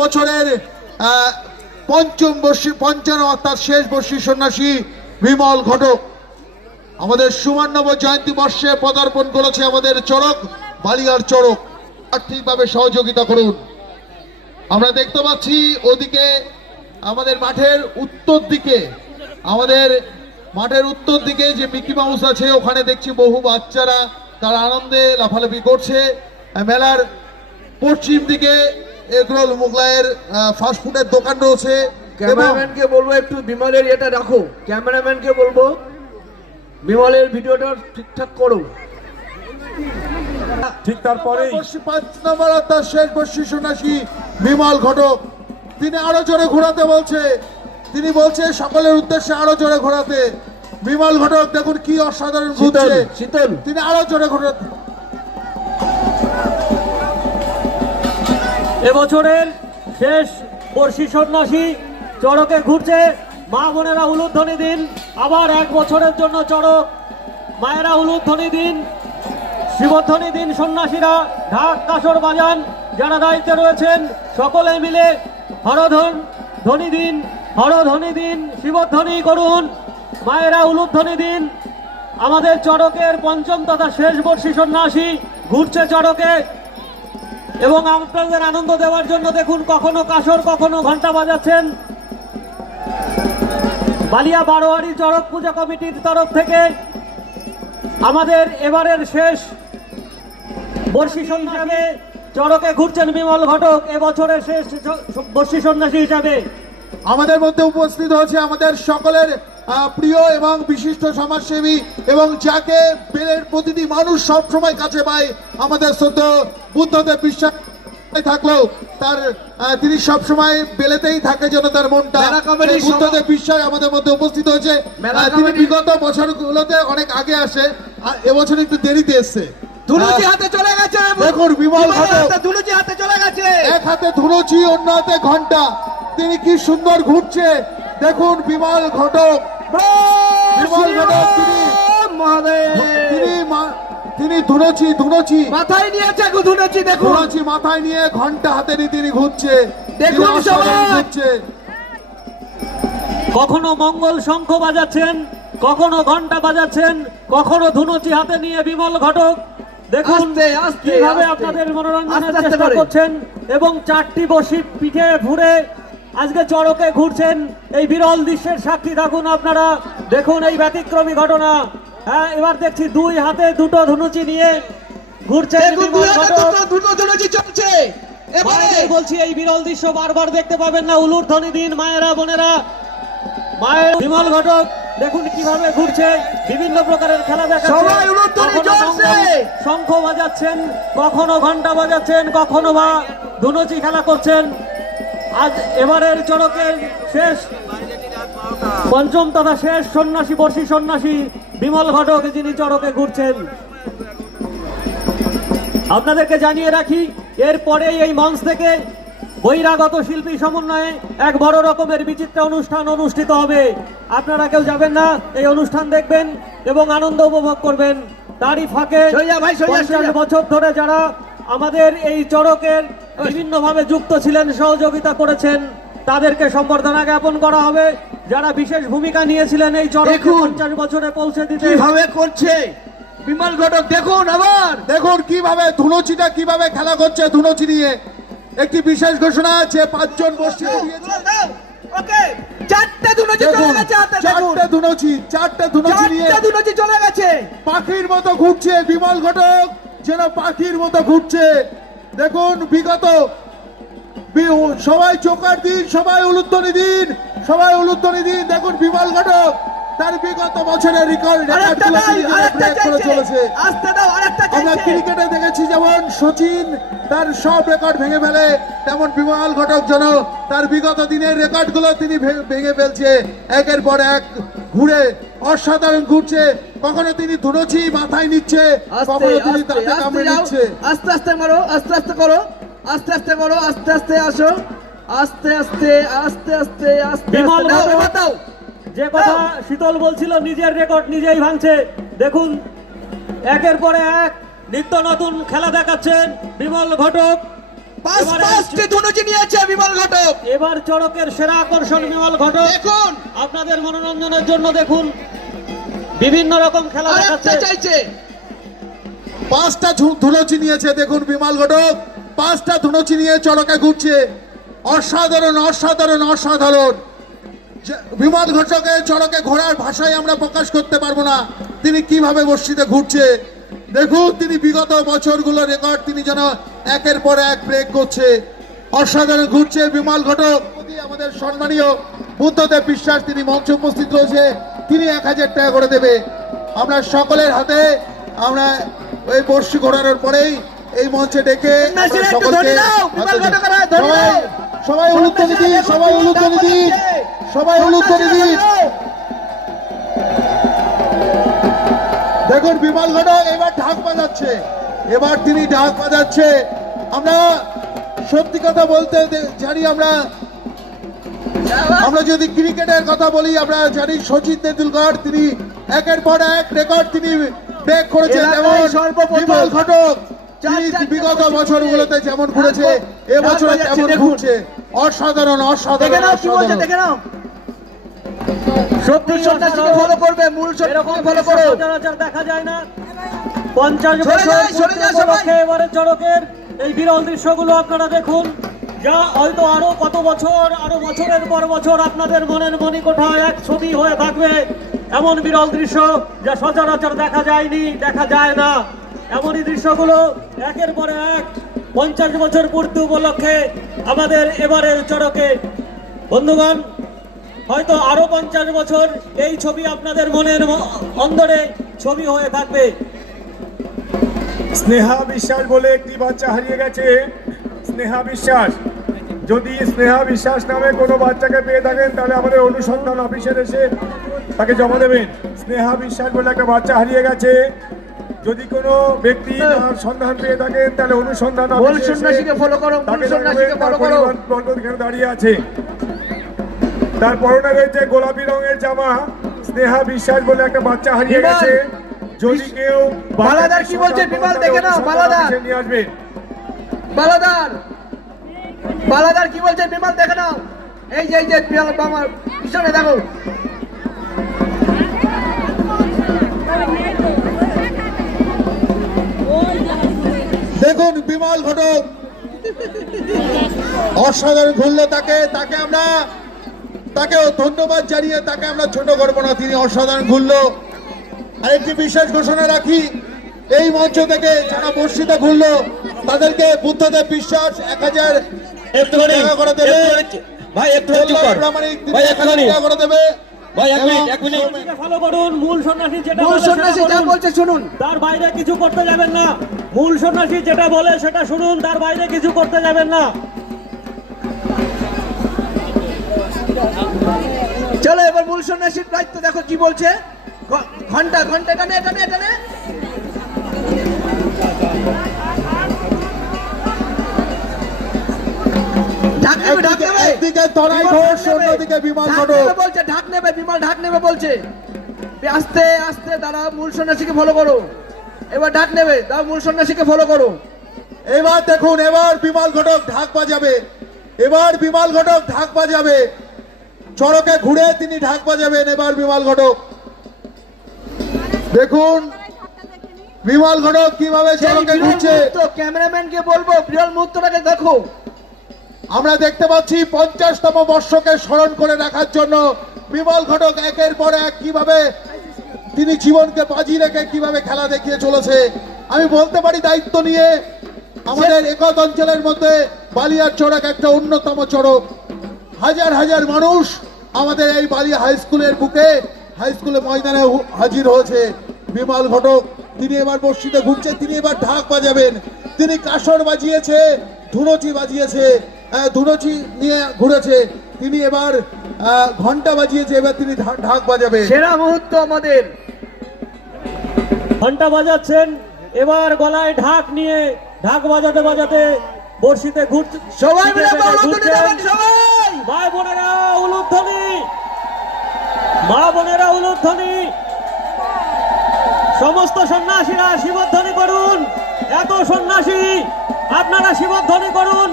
বছরের পঞ্চম অর্থাৎ শেষ বর্ষী সন্ন্যাসী বিমল ঘটক আমাদের সুবর্ণব জয়ন্তী বর্ষে পদার্পণ করেছে আমাদের চড়ক বালিয়ার চড়ক। আর্থিকভাবে সহযোগিতা করুন। আমরা দেখতে পাচ্ছি ওদিকে আমাদের মাঠের উত্তর দিকে যে মিকি মাউস আছে, ওখানে দেখছি বহু বাচ্চারা তারা আনন্দে লাফালাফি করছে। মেলার পশ্চিম দিকে এগরোল মোগলাইয়ের ফাস্টফুডের দোকান রয়েছে। ক্যামেরাম্যানকে বলবো একটু বিমলের এটা রাখো, ক্যামেরাম্যানকে বলবো বিমলের ভিডিওটা ঠিকঠাক করো। ঠিক তারপরে 5 নম্বর অর্থাৎ শেষ বর্ষী সন্ন্যাসী বিমল ঘটক, তিনি আরো জোরে ঘোরাতে বলছে। তিনি বলছে সকলের উদ্দেশ্যে আরো জোরে ঘোরাতে। বিমল ঘটক দেখুন কি অসাধারণ ঘুরছে। শীতল তিনি আরো জোরে ঘোরাতে। এবছরের শেষ বর্ষী সন্ন্যাসী চড়কে ঘুরছে। মা বোনেরা উলুধ্বনি দিন। আবার 1 বছরের জন্য চড়ক মায়েরা উলুধ্বনি দিন, শিবধ্বনি দিন। সন্ন্যাসীরা ঢাক কাসর বাজান। যারা দায়িত্বে রয়েছেন সকলে মিলে হরধ্বনি দিন, হরধ্বনি দিন, শিবধ্বনি করুন। মায়েরা উলুধ্বনি দিন। আমাদের চড়কের পঞ্চম তথা শেষ বর্ষী সন্ন্যাসী ঘুরছে চড়কে এবং আপনাদের আনন্দ দেওয়ার জন্য দেখুন কখনো কাসর কখনো ঘন্টা বাজাচ্ছেন। বালিয়া বারোয়ারি চড়ক পূজা কমিটির তরফ থেকে আমাদের এবারের শেষ বর্ষী সন্ন্যাসী চড়কে ঘুরছেন বিমল ঘটক। এবছরের শেষ বর্ষী সন্ন্যাসী হিসাবে আমাদের মধ্যে উপস্থিত হয়েছে আমাদের সকলের প্রিয় এবং বিশিষ্ট সমাজসেবী এবং যাকে বেলের প্রতিটি মানুষ সব সময় কাছে পায়, আমাদের শ্রদ্ধেয় বুদ্ধদেব বিশ্বাস থাকলেও তার তিনি সব সময় বেলেতেই থাকে যেন তার মনটা। বুদ্ধদেব বিশ্বাস আমাদের মধ্যে উপস্থিত হয়েছে। তিনি বিগত বছরগুলোতে অনেক আগে আসে, এবছর একটু দেরিতে এসছে। ধুনুচি হাতে চলে গেছে, দেখুন বিমল ঘটক ধুনুচি হাতে চলে গেছে। এক হাতে ধুনুচি, অন্য হাতে ঘন্টা। তিনি কি সুন্দর ঘুরছে দেখুন বিমল ঘটক। বিমল ঘটক তিনি ধুনুচি মাথায় নিয়েছে, ধুনুচি দেখুন, ধুনুচি মাথায় নিয়ে ঘন্টা হাতে নিয়ে তিনি ঘুরছে। দেখুন ঘুরছে। কখনো মঙ্গল শঙ্খ বাজাচ্ছেন, কখনো ঘন্টা বাজাচ্ছেন, কখনো ধুনুচি হাতে নিয়ে বিমল ঘটক। দেখুন কিভাবে আপনাদের মনোরঞ্জনের চেষ্টা করছেন এবং 4টি বর্ষী পিঠে ঘুরে আজকে চড়কে ঘুরছেন। এই বিরল দৃশ্যের সাক্ষী থাকুন আপনারা। দেখুন এই ব্যতিক্রমী ঘটনা। হ্যাঁ, এবার দেখছি 2 হাতে 2টো ধুনুচি নিয়ে ঘুরছে বিমল ঘটক। বলছি এই বিরল দৃশ্য বারবার দেখতে পাবেন না। উলুধ্বনি দিন মায়েরা বোনেরা। মায়ের বিমল ঘটক দেখুন কিভাবে ঘুরছে, বিভিন্ন প্রকারের খেলা দেখাচ্ছে। শঙ্খ বাজাচ্ছেন, কখনো ঘন্টা বাজাচ্ছেন, কখনো বা ধুনুচি খেলা করছেন। আজ এবারের চড়কের শেষ পঞ্চম তথা শেষ সন্ন্যাসী বর্ষী সন্ন্যাসী বিমল ঘটক যিনি চড়কে ঘুরছেন। আপনাদেরকে জানিয়ে রাখি এরপরে এই মঞ্চ থেকে বহিরাগত শিল্পী সমন্বয়ে এক বড় রকমের বিচিত্র অনুষ্ঠান অনুষ্ঠিত হবে। আপনারা কেউ যাবেন না, এই অনুষ্ঠান দেখবেন এবং আনন্দ উপভোগ করবেন। তারই ফাঁকে 50 বছর ধরে যারা আমাদের এই চড়কের বিভিন্নভাবে যুক্ত ছিলেন, সহযোগিতা করেছেন, তাদেরকে সম্বর্ধনা জ্ঞাপন করা হবে। যারা বিশেষ ভূমিকা নিয়েছিলেন এই চড়ক 50 বছরে পৌঁছে দিতে। কিভাবে করছে বিমল ঘটক দেখুন। আবার দেখুন কিভাবে ধুনুচিটা কিভাবে খেলা করছে। ধুনুচি নিয়ে একটি বিশেষ ঘোষণা আছে, 5 জন বর্ষী দিয়েছে। ওকে, 4টে ধুনুচি চলে গেছে হাতে। দেখুন 4টে ধুনুচি নিয়ে ধুনুচি চলে গেছে। পাখির মতো ঘুরছে বিমল ঘটক, যেন পাখির মতো ঘুরছে। দেখুন বিগত সবাই চোকার দিন, সবাই উলুধ্বনি দিন, সবাই উলুধ্বনি দিন। দেখুন বিমল ঘটক তার বিগত বছরের রেকর্ড করে চলেছে। আমরা ক্রিকেটে দেখেছি যেমন সচিন তার সব রেকর্ড ভেঙে ফেলে, তেমন বিমল ঘটক যেন তার বিগত দিনের রেকর্ড গুলো তিনি ভেঙে ফেলছে। একের পর এক ঘুরে অসাধারণ ঘুরছে। কখনো তিনি ধুনুচি মাথায় নিচ্ছে, কখনো তিনি তাতে কামড়ে নিচ্ছে। আস্তে আস্তে মারো, আস্তে আস্তে করো, আস্তে আস্তে করো, আস্তে আস্তে আসো, আস্তে আস্তে আস্তে আস্তে আস্তে দাও। যে কথা শীতল বলছিল, নিজের রেকর্ড নিজেই ভাঙছে। দেখুন একের পরে এক নিত্য নতুন খেলা দেখাচ্ছেন বিমল ঘটক। পাঁচটি ধনুচি নিয়েছে বিমল ঘটক। এবার চড়কের সেরা আকর্ষণ বিমল ঘটক। দেখুন আপনাদের মনোরঞ্জনের জন্য দেখুন বিভিন্ন রকম খেলা আরেকটা দেখাচ্ছে। চাইছে। 5টা ধুনুচি নিয়েছে দেখুন বিমল ঘটক, 5টা ধুনুচি নিয়ে চড়কে ঘুরছে। অসাধারণ অসাধারণ অসাধারণ। বিমল ঘটকের চড়কে ঘোড়ার ভাষায় আমরা প্রকাশ করতে পারবো না তিনি কিভাবে বর্ষিতে ঘুরছে। দেখুন তিনি বিগত বছরগুলো রেকর্ড তিনি যেন একের পর এক ব্রেক করছে। অসাধারণ ঘুরছে বিমল ঘটক। আমাদের সম্মানীয় বুদ্ধদেব বিশ্বাস তিনি মঞ্চে উপস্থিত রয়েছে, তিনি 1000 টাকা করে দেবে। আমরা সকলের হাতে আমরা এই বর্ষি ঘোরানোর পরেই এই মঞ্চে ডেকে সকলকে সবাই উলুধ্বনি দিন, সবাই উলুধ্বনি দিন, সবাই উলুধ্বনি দিন। দেখুন বিমল ঘটক এবার ঢাক বাজাচ্ছে, এবার তিনি ঢাক বাজাচ্ছে। আমরা সত্যি কথা বলতে জানি, আমরা যদি ক্রিকেটের কথা বলি আমরা জানি সচিন তেন্ডুলকর তিনি একের পর এক রেকর্ড তিনি ব্রেক করেছেন। যেমন বিমল ঘটক তিনি বিগত বছরগুলোতে যেমন ঘুরেছে এবছরে তেমন ঘুরছে। অসাধারণ অসাধারণ অসাধারণ। সত্যি সন্ন্যাসীকে ফলো করবে, মূল সন্ন্যাসীকে ফলো করো। সচরাচর দেখা যায় না। 50 বছর উপলক্ষে এবারে চড়কের এই বিরল দৃশ্যগুলো আপনারা দেখুন, যা হয়তো আরো কত বছর, আরো বছরের পর বছর আপনাদের মনের মণিকোঠায় এক ছবি হয়ে থাকবে। এমন বিরল দৃশ্য যা সচরাচর দেখা যায়নি, দেখা যায় না। এমনই দৃশ্যগুলো একের পর এক 50 বছর পূর্তি উপলক্ষে আমাদের এবারের চড়কে। বন্ধুগণ, হয়তো আরো 50 বছর এই ছবি আপনাদের মনের অন্দরে ছবি হয়ে থাকবে। স্নেহা বিশ্বাস বলে একটি বাচ্চা হারিয়ে গেছে। স্নেহা বিশ্বাস, যদি স্নেহা বিশ্বাস নামে কোনো বাচ্চাকে পেয়ে থাকেন তাহলে আমাদের অনুসন্ধান অফিসে এসে তাকে জমা দেবেন। স্নেহা বিশ্বাস বলে একটা বাচ্চা হারিয়ে গেছে। যদি কোনো ব্যক্তি তার সন্ধান পেয়ে থাকেন তাহলে অনুসন্ধান মূল অফিসে এসে সন্ন্যাসীকে ফলো করো, মূল তাকে সন্ন্যাসীকে জানাবেন। তার ফলো করো। পরিবার এখানে দাঁড়িয়ে আছে, তার পরনে রয়েছে গোলাপি রঙের জামা। স্নেহা বিশ্বাস বলে একটা বাচ্চা হারিয়ে বিমল, গেছে। যদি কেউ বালাদার কি বলছে বিমল দেখে নাও। বালাদার, নিয়ে আসবেন। বালাদার, বালাদার কি বলছে বিমল দেখে নাও। এই যে আমার পিছনে দেখো। দেখুন বিমল ঘটক অসাধারণ ঘুরলো। তাকে আমরা তাকেও ধন্যবাদ জানিয়ে তাকে আমরা ছোট করবো না, তিনি অসাধারণ ঘুরলো। আরেকটি বিশেষ ঘোষণা রাখি, এই মঞ্চ থেকে যারা বর্ষিতে ঘুরলো তাদেরকে বুদ্ধদেব বিশ্বাস 1000 টাকা করে দেবে। ভাই একটু চুপ কর ভাই, একটুখানি টাকা করে দেবে। ভাই, এক মিনিট ফলো করুন। মূল সন্ন্যাসী যেটা মূল বলে সেটা সন্ন্যাসী যা করুন। বলছে শুনুন। তার বাইরে কিছু করতে যাবেন না। মূল সন্ন্যাসী যেটা বলে সেটা শুনুন, তার বাইরে কিছু করতে যাবেন না। চলো এবার মূল সন্ন্যাসীর দায়িত্ব দেখো কি বলছে। ঘন্টা ঘন্টা টানে টানে টানে। ঢাক নেবে, ঢাক নেবে। একদিকে তরাই ঘোষ, অন্যদিকে বিমল ঢাক ঘটক। নেবে বলছে, ঢাক নেবে বিমল, ঢাক নেবে বলছে। আস্তে আস্তে দাঁড়া, মূল সন্ন্যাসীকে ফলো করো। এবার ঢাক নেবে, দাও মূল সন্ন্যাসীকে ফলো করো। এবার দেখুন, এবার বিমল ঘটক ঢাক বাজাবে। এবার বিমল ঘটক ঢাক বাজাবে, চড়কে ঘুরে তিনি ঢাক বাজাবেন। এবার বিমল ঘটক দেখুন বিমল ঘটক কিভাবে চড়কে ঘুরছে। ক্যামেরাম্যানকে বলবো বিরল মুহূর্তটাকে দেখো। আমরা দেখতে পাচ্ছি 50তম বর্ষকে স্মরণ করে রাখার জন্য বিমল ঘটক একের পর এক কিভাবে তিনি জীবনকে বাজি রেখে কিভাবে খেলা দেখিয়ে চলেছে। আমি বলতে পারি দায়িত্ব নিয়ে, আমাদের একত অঞ্চলের মধ্যে বালিয়ার চড়ক একটা অন্যতম চড়ক। হাজার হাজার মানুষ আমাদের এই বালিয়া হাই স্কুলের বুকে, হাই স্কুলের ময়দানে হাজির হয়েছে। বিমল ঘটক তিনি এবার বর্ষিতে ঘুরছে, তিনি এবার ঢাক বাজাবেন। তিনি কাসর বাজিয়েছে, ধুনুচি বাজিয়েছে, ধুনুচি নিয়ে ঘুরেছে। তিনি এবার ঘন্টা বাজিয়েছে, এবার তিনি ঢাক বাজাবে। সেরা মুহূর্ত আমাদের। ঘন্টা বাজাচ্ছেন, এবার গলায় ঢাক নিয়ে ঢাক বাজাতে বাজাতে বর্ষিতে ঘুরছে। সবাই মিলে উলুধ্বনি দেবেন, সবাই। মা বোনেরা উলুধ্বনি, মা বোনেরা উলুধ্বনি। সমস্ত সন্ন্যাসীরা শিবধ্বনি করুন। এত সন্ন্যাসী আপনারা শিবধ্বনি করুন।